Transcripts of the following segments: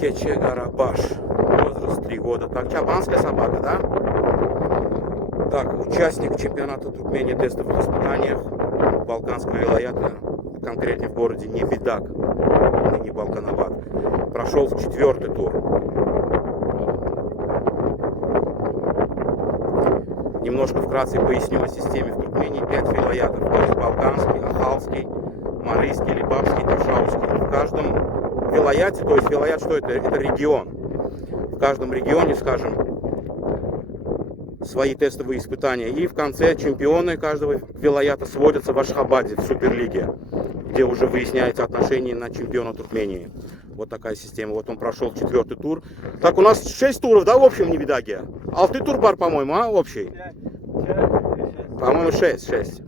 Кече-Гарабаш. Возраст 3 года. Так, чабанская собака, да? Так, участник чемпионата Туркмении тестовых испытаниях Балканского вилаята, конкретнее в городе Небидак, ныне Балканабад, прошел в 4-й тур. Немножко вкратце поясню о системе в Туркмении. 5 вилаятов, то есть Балканский, Ахалский, Марийский, Либавский, Тавшауский. В каждом вилаяте, то есть вилаят, что это? Это регион. В каждом регионе, скажем, свои тестовые испытания. И в конце чемпионы каждого вилаята сводятся в Ашхабаде, в Суперлиге, где уже выясняется отношение на чемпиона Туркмении. Вот такая система. Вот он прошел 4-й тур. Так, у нас 6 туров, да, в общем, в Небидаге? 6 тур бар, по-моему, а, общий? По-моему, 6.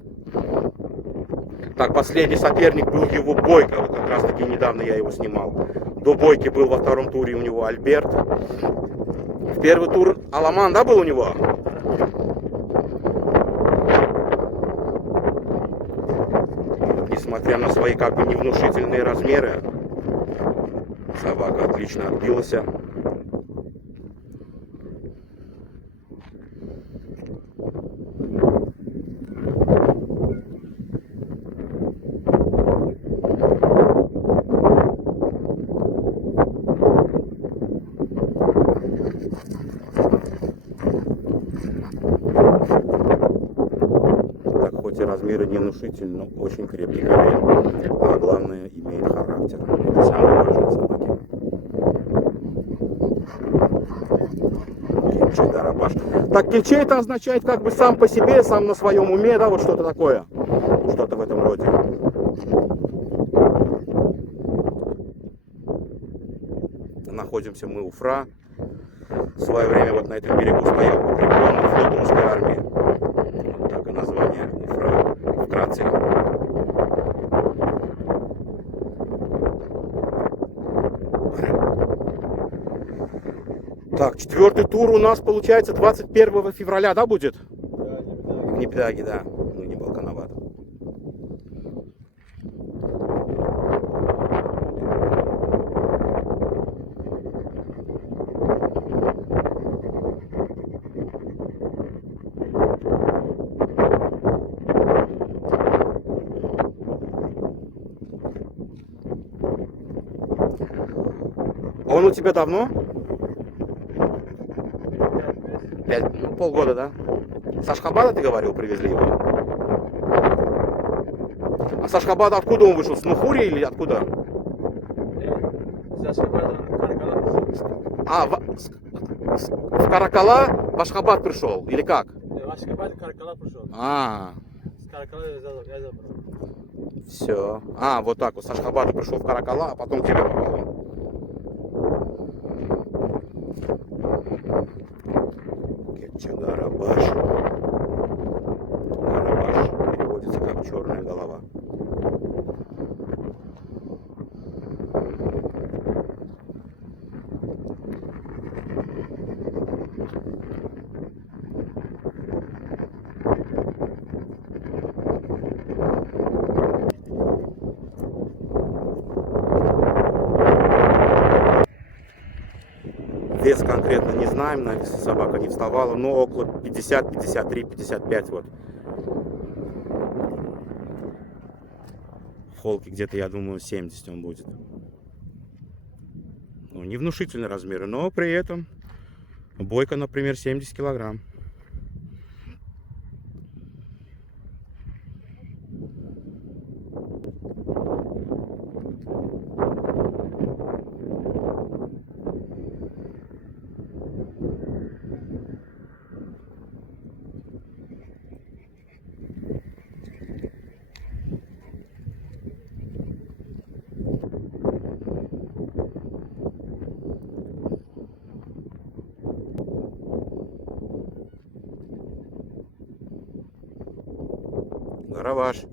Так, последний соперник был его Бойко. Вот как раз таки недавно я его снимал. До Бойки был во 2-м туре у него Альберт. В 1-й тур Аламан, да, был у него? Несмотря на свои как бы невнушительные размеры, собака отлично отбилась. Так, хоть и размеры не внушительны, но очень крепкий колен, а главное, имеет характер. Это самое важное в собаке. Кече-Гарабаш. Так, кече это означает как бы сам по себе, сам на своем уме, да, вот что-то такое. Что-то в этом роде. Находимся мы у Уфра. В свое время вот на этом берегу стоял укрепленный флот русской армии. Вот так и название Уфра вкратце. Так, 4-й тур у нас получается 21 февраля, да, будет? В Небидаге, да. Ну, не Балканабад. Он у тебя давно? 5, ну, полгода, да? С Ашхабада, ты говорил, привезли его? А с Ашхабада откуда он вышел? С Нухури или откуда? А, в Каракала в Ашхабад пришел? Или как? В Ашхабад Каракала пришел. С Каракала я забрал. Все. А, вот так вот. С Ашхабада пришел в Каракала, а потом к тебе попал. Кече-Гарабаш. Гарабаш переводится как черная голова. Вес конкретно не знаем, на вес собака не вставала, но около 50, 53, 55 вот. В холке где-то, я думаю, 70 он будет. Ну, не внушительные размеры, но при этом Бойко, например, 70 килограмм. Гарабаш.